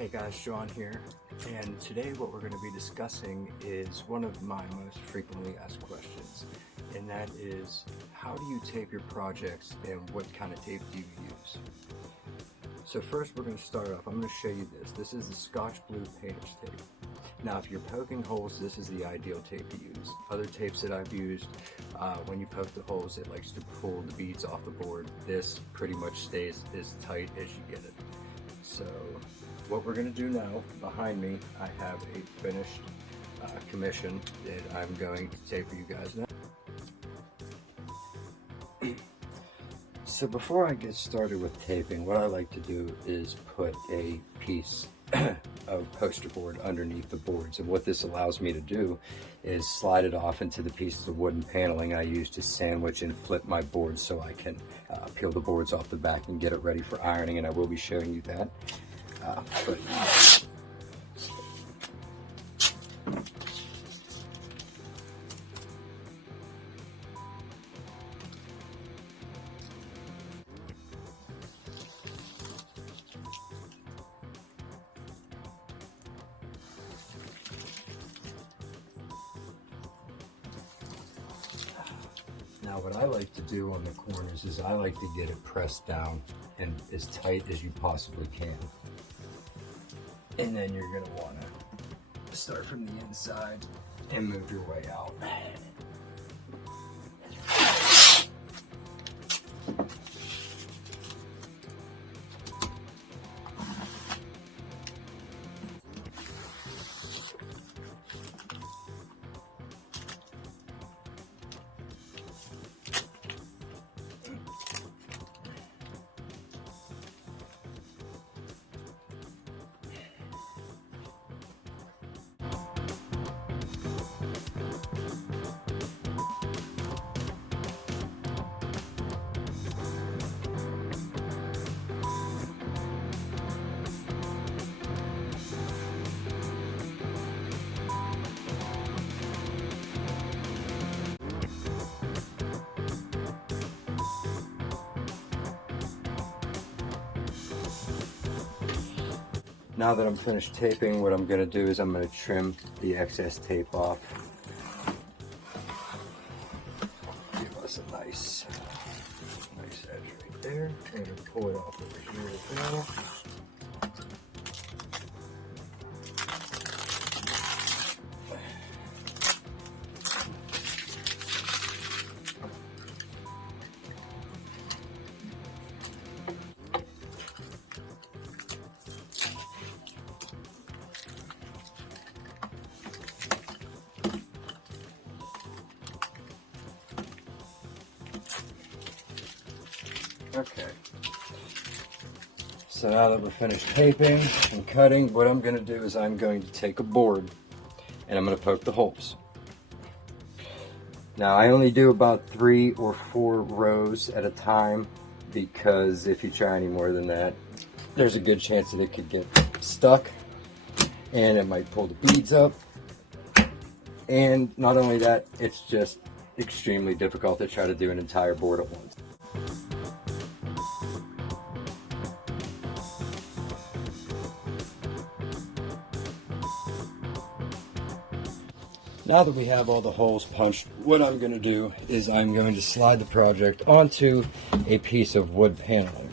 Hey guys, Sean here, and today what we're going to be discussing is one of my most frequently asked questions, and that is, how do you tape your projects and what kind of tape do you use? So first we're going to start off. I'm going to show you this. This is the Scotch Blue painter's tape. Now if you're poking holes, this is the ideal tape to use. Other tapes that I've used, when you poke the holes, it likes to pull the beads off the board. This pretty much stays as tight as you get it. So what we're going to do now, behind me, I have a finished commission that I'm going to tape for you guys now. So before I get started with taping, what I like to do is put a piece of poster board underneath the boards, and what this allows me to do is slide it off into the pieces of wooden paneling I use to sandwich and flip my boards so I can peel the boards off the back and get it ready for ironing, and I will be showing you that. Now what I like to do on the corners is I like to get it pressed down and as tight as you possibly can. And then you're going to want to start from the inside and move your way out. Now that I'm finished taping, what I'm going to do is I'm going to trim the excess tape off. Give us a nice edge right there. I'm going to pull it off over here as well. Okay, so now that we're finished taping and cutting, what I'm going to do is I'm going to take a board and I'm going to poke the holes. Now I only do about 3 or 4 rows at a time, because if you try any more than that, there's a good chance that it could get stuck and it might pull the beads up. And not only that, it's just extremely difficult to try to do an entire board at once. Now that we have all the holes punched, what I'm going to do is I'm going to slide the project onto a piece of wood paneling.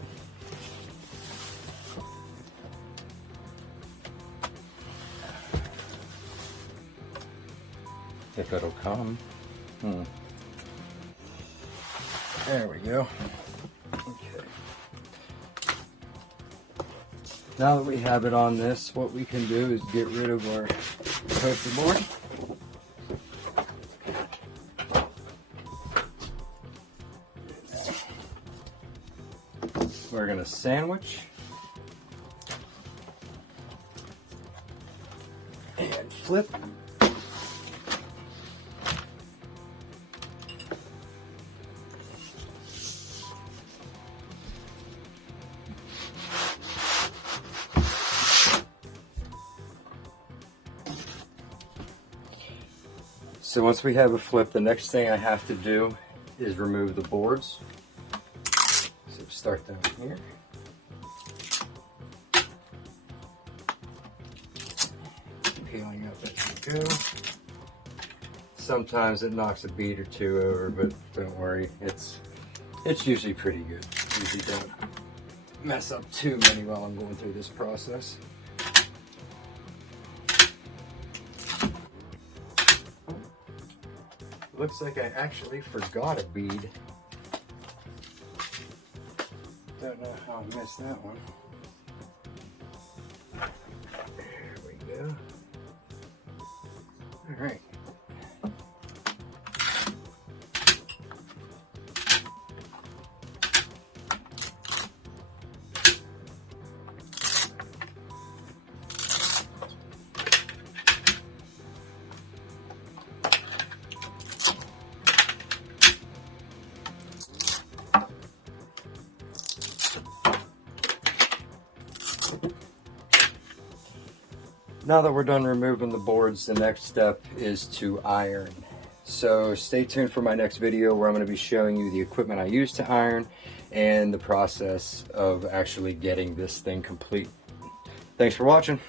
If it'll come. There we go. Okay. Now that we have it on this, what we can do is get rid of our poster board. We're going to sandwich and flip. So once we have a flip, the next thing I have to do is remove the boards. So start down here. we go. Sometimes it knocks a bead or two over, but don't worry, it's usually pretty good. Usually don't mess up too many while I'm going through this process. Looks like I actually forgot a bead. Don't know how I missed that one. There we go. All right. Now that we're done removing the boards, the next step is to iron. So stay tuned for my next video where I'm going to be showing you the equipment I use to iron and the process of actually getting this thing complete. Thanks for watching.